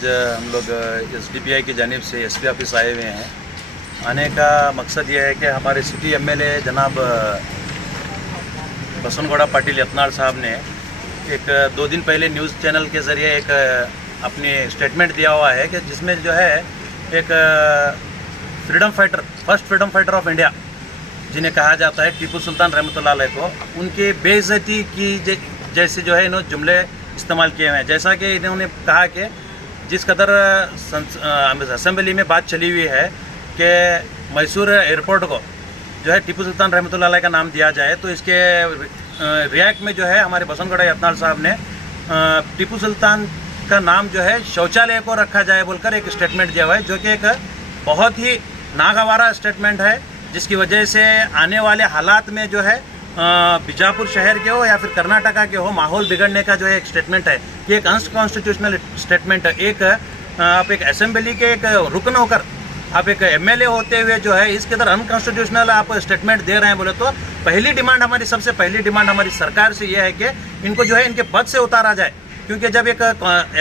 आज हम लोग SDPI की जानिब से SP ऑफिस आए हुए हैं। आने का मकसद ये है कि हमारे सिटी MLA जनाब बसनगौड़ा पाटिल यत्नाल साहब ने एक 2 दिन पहले न्यूज़ चैनल के ज़रिए एक अपनी स्टेटमेंट दिया हुआ है कि जिसमें जो है एक freedom fighter, first freedom fighter of India जिन्हें कहा जाता है टीपू सुल्तान रहमतुल्लाह अलैह को, उनके बेइज्जती की जैसे जो है इन्होंने जुमले इस्तेमाल किए हुए हैं। जैसा कि इन्होंने कहा कि जिस कदर असेंबली में बात चली हुई है कि मैसूर एयरपोर्ट को जो है टीपू सुल्तान रहमतुल्लाह अलैह का नाम दिया जाए, तो इसके रिएक्ट में जो है हमारे बसनगौड़ा यत्नाल साहब ने टीपू सुल्तान का नाम जो है शौचालय को रखा जाए बोलकर एक स्टेटमेंट दिया हुआ है, जो कि एक बहुत ही नागवारा स्टेटमेंट है, जिसकी वजह से आने वाले हालात में जो है बीजापुर शहर के हो या फिर कर्नाटका के हो, माहौल बिगड़ने का जो है एक स्टेटमेंट है कि एक अनकॉन्स्टिट्यूशनल स्टेटमेंट है। एक आप एक असेंबली के एक रुकन होकर आप एक MLA होते हुए जो है इस कदर अनकॉन्स्टिट्यूशनल आप स्टेटमेंट दे रहे हैं बोले तो पहली डिमांड हमारी, सबसे पहली डिमांड हमारी सरकार से ये है कि इनको जो है इनके पद से उतारा जाए। क्योंकि जब एक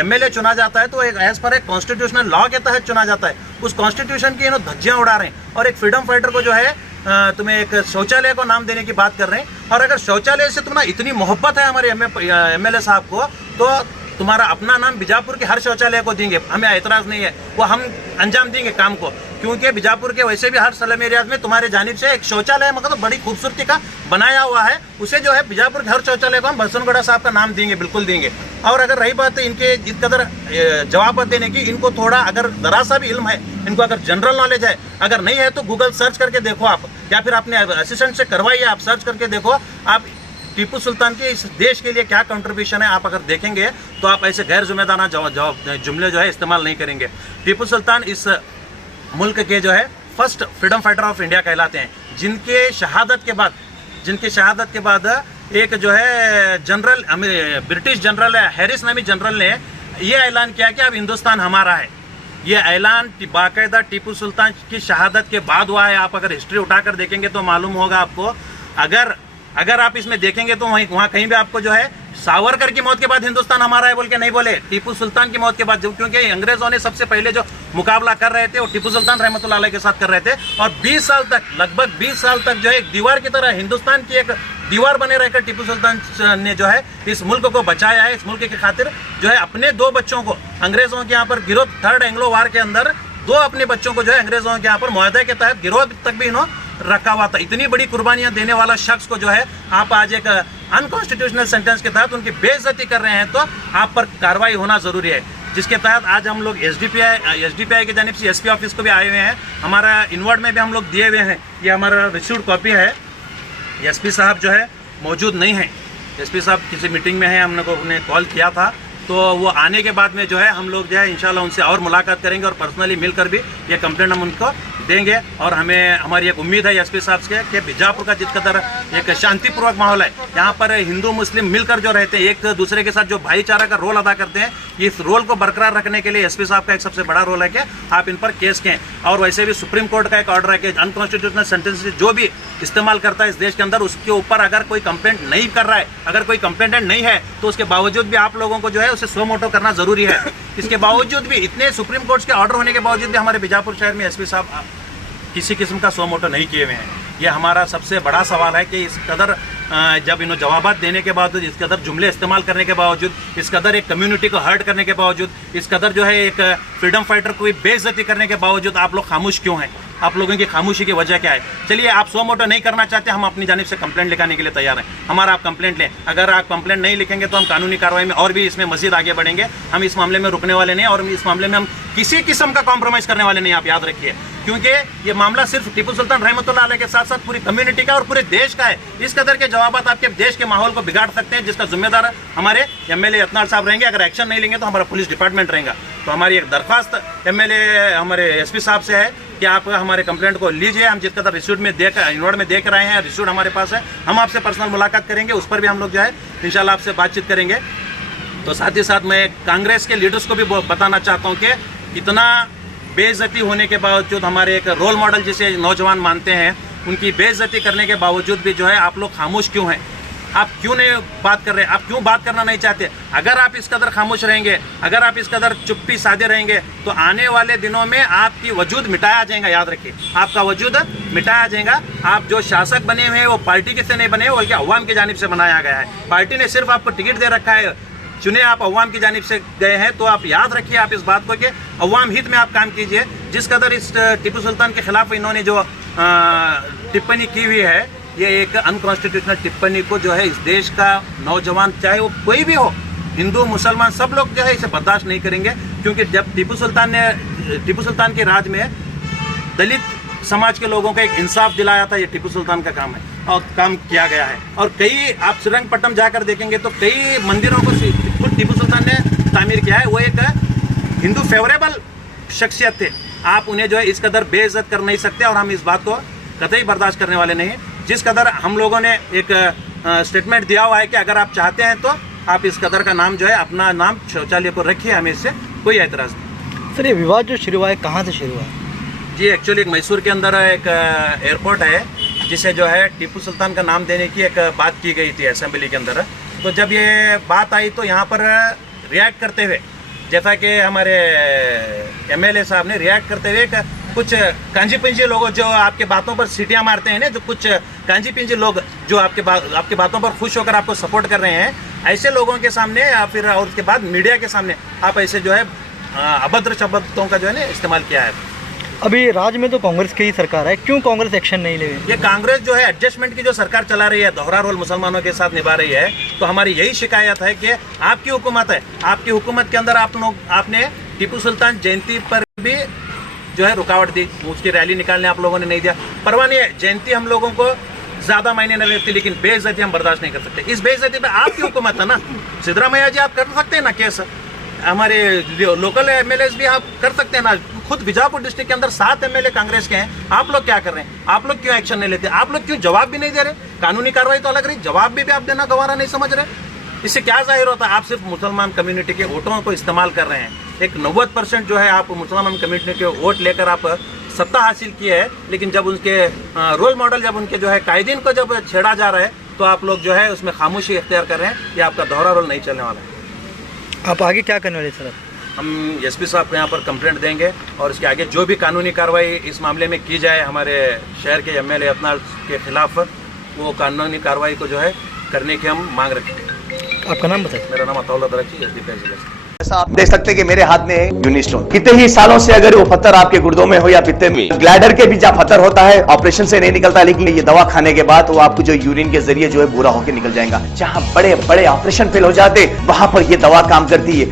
MLA चुना जाता है तो एक एज पर एक कॉन्स्टिट्यूशनल लॉ के तहत चुना जाता है, उस कॉन्स्टिट्यूशन की इन्होंने धज्जियाँ उड़ा रहे हैं और एक फ्रीडम फाइटर को जो है तुम्हें एक शौचालय को नाम देने की बात कर रहे हैं। और अगर शौचालय से तुम्हें इतनी मोहब्बत है हमारे MLA साहब को, तो तुम्हारा अपना नाम बीजापुर के हर शौचालय को देंगे, हमें एतराज़ नहीं है, वो हम अंजाम देंगे काम को। क्योंकि बीजापुर के वैसे भी हर स्लम एरियाज में तुम्हारे जानिब से एक शौचालय मगर तो बड़ी खूबसूरती का बनाया हुआ है, उसे जो है बीजापुर के हर शौचालय को हम बसनगौड़ा साहब का नाम देंगे, बिल्कुल देंगे। और अगर रही बात है इनके इस कदर जवाब देने की, इनको थोड़ा अगर जरा सा भी इल्म है, इनको अगर जनरल नॉलेज है, अगर नहीं है तो गूगल सर्च करके देखो आप, या फिर अपने असिस्टेंट से करवाइए, आप सर्च करके देखो आप टीपू सुल्तान के इस देश के लिए क्या कंट्रीब्यूशन है। आप अगर देखेंगे तो आप ऐसे गैर जिम्मेदाराना जुमले जो है इस्तेमाल नहीं करेंगे। टीपू सुल्तान इस मुल्क के जो है first freedom fighter of India कहलाते हैं, जिनके शहादत के बाद एक जो है जनरल, ब्रिटिश जनरल हैरिस नामी जनरल ने ये ऐलान किया कि अब हिंदुस्तान हमारा है। ये ऐलान बाकायदा टीपू सुल्तान की शहादत के बाद हुआ है। आप अगर हिस्ट्री उठाकर देखेंगे तो मालूम होगा आपको। अगर आप इसमें देखेंगे तो वहाँ कहीं भी आपको जो है सावरकर की मौत के बाद हिंदुस्तान हमारा है बोल के नहीं बोले, टीपू सुल्तान की मौत के बाद, क्योंकि अंग्रेजों ने सबसे पहले जो मुकाबला कर रहे थे वो टीपू सुल्तान रहमतुल्लाह अलैह के साथ कर रहे थे। और 20 साल तक, लगभग 20 साल तक जो है एक दीवार की तरह हिंदुस्तान की एक दीवार बने रहकर टीपू सुल्तान ने जो है इस मुल्क को बचाया है। इस मुल्क की खातिर जो है अपने 2 बच्चों को अंग्रेजों के यहाँ पर गिरोह, 3rd एंग्लो वार के अंदर 2 अपने बच्चों को जो है अंग्रेजों के यहाँ पर मुआहदे के तहत गिरोह तक भी इन्होंने रखा हुआ था। इतनी बड़ी कुर्बानियां देने वाला शख्स को जो है आप आज एक अनकॉन्स्टिट्यूशनल सेंटेंस के तहत उनकी बेइज्जती कर रहे हैं, तो आप पर कार्रवाई होना जरूरी है। जिसके तहत आज हम लोग SDPI की जानिब से SP ऑफिस को भी आए हुए हैं। हमारा इनवर्ड में भी हम लोग दिए हुए हैं, ये हमारा रिसीव्ड कॉपी है। SP साहब जो है मौजूद नहीं है, SP साहब किसी मीटिंग में है, हमने को उन्हें कॉल किया था, तो वो आने के बाद में जो है हम लोग जो है इंशाल्लाह उनसे और मुलाकात करेंगे और पर्सनली मिलकर भी ये कंप्लेंट हम उनको देंगे। और हमारी एक उम्मीद है SP साहब से कि बीजापुर का जिस कदर एक शांतिपूर्वक माहौल है, यहाँ पर हिंदू मुस्लिम मिलकर जो रहते हैं, एक दूसरे के साथ जो भाईचारा का रोल अदा करते हैं, इस रोल को बरकरार रखने के लिए SP साहब का एक सबसे बड़ा रोल है कि आप इन पर केस करें। और वैसे भी सुप्रीम कोर्ट का एक ऑर्डर है कि अनकॉन्स्टिट्यूशनल सेंटेंस जो भी इस्तेमाल करता है इस देश के अंदर, उसके ऊपर अगर कोई कंप्लेंट नहीं कर रहा है, अगर कोई कंप्लेंटेंट नहीं है, तो उसके बावजूद भी आप लोगों को जो है उसे सो मोटो करना जरूरी है। इसके बावजूद भी, इतने सुप्रीम कोर्ट के ऑर्डर होने के बावजूद भी हमारे बीजापुर शहर में SP साहब किसी किस्म का सो मोटो नहीं किए हुए हैं। ये हमारा सबसे बड़ा सवाल है कि इस कदर जब इन्होंने जवाबात देने के बावजूद, इस कदर जुमले इस्तेमाल करने के बावजूद, इस कदर एक कम्युनिटी को हर्ट करने के बावजूद, इस कदर जो है एक फ्रीडम फाइटर को बेइज्जती करने के बावजूद आप लोग खामोश क्यों हैं? आप लोगों की खामोशी की वजह क्या है? चलिए, आप सो मोटो नहीं करना चाहते, हम अपनी जानिब से कंप्लेंट लिखाने के लिए तैयार हैं। हमारा आप कंप्लेंट लें। अगर आप कंप्लेंट नहीं लिखेंगे तो हम कानूनी कार्रवाई में और भी इसमें मजीद आगे बढ़ेंगे। हम इस मामले में रुकने वाले नहीं, और इस मामले में हम किसी किस्म का कॉम्प्रोमाइज़ करने वाले नहीं, आप याद रखिए। क्योंकि ये मामला सिर्फ टीपू सुल्तान रहमतुल्लाह अलैह के साथ साथ पूरी कम्युनिटी का और पूरे देश का है। इस कदर के जवाबात आपके देश के माहौल को बिगाड़ सकते हैं, जिसका जिम्मेदार हमारे MLA यत्नाल साहब रहेंगे। अगर एक्शन नहीं लेंगे तो हमारा पुलिस डिपार्टमेंट रहेगा। तो हमारी एक दरख्वास्त MLA हमारे SP साहब से है कि आप हमारे कंप्लेंट को लीजिए। हम जिस कदर रिसीव्ड में इनवर्ड में देख रहे हैं, रिसीव्ड हमारे पास है, हम आपसे पर्सनल मुलाकात करेंगे, उस पर भी हम लोग जो है इंशाल्लाह आपसे बातचीत करेंगे। तो साथ ही साथ मैं कांग्रेस के लीडर्स को भी बताना चाहता हूँ कि इतना बेइज्जती होने के बावजूद, हमारे एक रोल मॉडल जिसे नौजवान मानते हैं, उनकी बेइज्जती करने के बावजूद भी जो है आप लोग खामोश क्यों हैं? आप क्यों नहीं बात कर रहे? आप क्यों बात करना नहीं चाहते? अगर आप इस कदर खामोश रहेंगे, अगर आप इस कदर चुप्पी साधे रहेंगे, तो आने वाले दिनों में आपकी वजूद मिटाया जाएगा। याद रखिए, आपका वजूद मिटाया जाएगा। आप जो शासक बने हुए हैं वो पार्टी के से नहीं बने, बल्कि अवाम की जानिब से बनाया गया है। पार्टी ने सिर्फ आपको टिकट दे रखा है, चुने आप अवाम की जानिब से गए हैं, तो आप याद रखिए आप इस बात को कि अवाम हित में आप काम कीजिए। जिस कदर इस टीपू सुल्तान के खिलाफ इन्होंने जो टिप्पणी की हुई है, ये एक अनकॉन्स्टिट्यूशनल टिप्पणी को जो है इस देश का नौजवान, चाहे वो कोई भी हो, हिंदू मुसलमान, सब लोग जो है इसे बर्दाश्त नहीं करेंगे। क्योंकि जब टीपू सुल्तान के राज में दलित समाज के लोगों को एक इंसाफ दिलाया था, ये टीपू सुल्तान का काम है और काम किया गया है। और कई आप श्रीरंगपट्टनम जाकर देखेंगे तो कई मंदिरों को खुद टीपू सुल्तान ने तामीर किया है। वो एक हिंदू फेवरेबल शख्सियत थे। आप उन्हें जो है इस कदर बेइज्जत कर नहीं सकते, और हम इस बात को कतई बर्दाश्त करने वाले नहीं। जिस कदर हम लोगों ने एक स्टेटमेंट दिया हुआ है कि अगर आप चाहते हैं तो आप इस कदर का नाम जो है, अपना नाम शौचालय पर रखिए, हमें इससे कोई एतराज़ नहीं। सर, ये विवाद जो शुरू हुआ है कहाँ से शुरू हुआ है? जी, एक्चुअली एक मैसूर के अंदर एक एयरपोर्ट है जिसे जो है टीपू सुल्तान का नाम देने की एक बात की गई थी असेंबली के अंदर। तो जब ये बात आई तो यहाँ पर रिएक्ट करते हुए, जैसा कि हमारे MLA साहब ने रिएक्ट करते हुए कुछ कांजी पिंजी लोग जो आपके बातों पर सीटियां मारते हैं ना, जो कुछ कांजी पिंजी लोग जो आपके बातों पर खुश होकर आपको सपोर्ट कर रहे हैं, ऐसे लोगों के सामने या फिर और उसके बाद मीडिया के सामने आप ऐसे जो है अभद्र शब्दों का जो है ना इस्तेमाल किया है। अभी राज्य में तो कांग्रेस की ही सरकार है, क्यों कांग्रेस एक्शन नहीं ले रही? ये कांग्रेस जो है एडजस्टमेंट की जो सरकार चला रही है, दोहरा रोल मुसलमानों के साथ निभा रही है। तो हमारी यही शिकायत है कि आपकी हुकूमत है, आपकी हुकूमत के अंदर आपने टीपू सुल्तान जयंती पर भी जो है रुकावट दी, उसकी रैली निकालने आप लोगों ने नहीं दिया। परवाह नहीं है, जयंती हम लोगों को ज्यादा मायने नहीं रखती, लेकिन बेइज्जती हम बर्दाश्त नहीं कर सकते। इस बेइज्जती पे आपकी हुकूमत है ना, सिद्धरामैया जी आप कर सकते हैं ना केस, हमारे लोकल MLAs भी आप कर सकते हैं ना। खुद बीजापुर डिस्ट्रिक्ट के अंदर 7 MLA कांग्रेस के हैं, आप लोग क्या कर रहे हैं? आप लोग क्यों एक्शन नहीं लेते? आप लोग क्यों जवाब भी नहीं दे रहे? कानूनी कार्रवाई तो अलग रही, जवाब भी आप देना गवारा नहीं समझ रहे। इससे क्या जाहिर होता है? आप सिर्फ मुसलमान कम्युनिटी के वोटों को इस्तेमाल कर रहे हैं। एक 90% जो है आप मुसलमान कम्युनिटी के वोट लेकर आप सत्ता हासिल की है, लेकिन जब उनके रोल मॉडल, जब उनके जो है कायदीन को जब छेड़ा जा रहा है, तो आप लोग जो है उसमें खामोशी इख्तियार कर रहे हैं। ये आपका दोहरा रोल नहीं चलने वाला है। आप आगे क्या करने वाले सर? हम SP साहब को यहाँ पर कंप्लेंट देंगे और इसके आगे जो भी कानूनी कार्रवाई इस मामले में की जाए हमारे शहर के MLA अपना के खिलाफ, वो कानूनी कार्रवाई को जो है करने की हम मांग रखेंगे। आपका नाम बताइए। मेरा नाम अताउल्ला दरची, SD जिला से। जैसा आप देख सकते हैं कि मेरे हाथ में है यूनिस्टोन। कितने ही सालों से अगर वो पत्थर आपके गुर्दों में हो या पित्ते में, ग्लैडर के भी जहाँ पत्थर होता है, ऑपरेशन से नहीं निकलता, लेकिन ये दवा खाने के बाद वो आपको जो यूरिन के जरिए जो है पूरा होकर निकल जाएगा। जहाँ बड़े बड़े ऑपरेशन फेल हो जाते, वहां पर ये दवा काम करती है।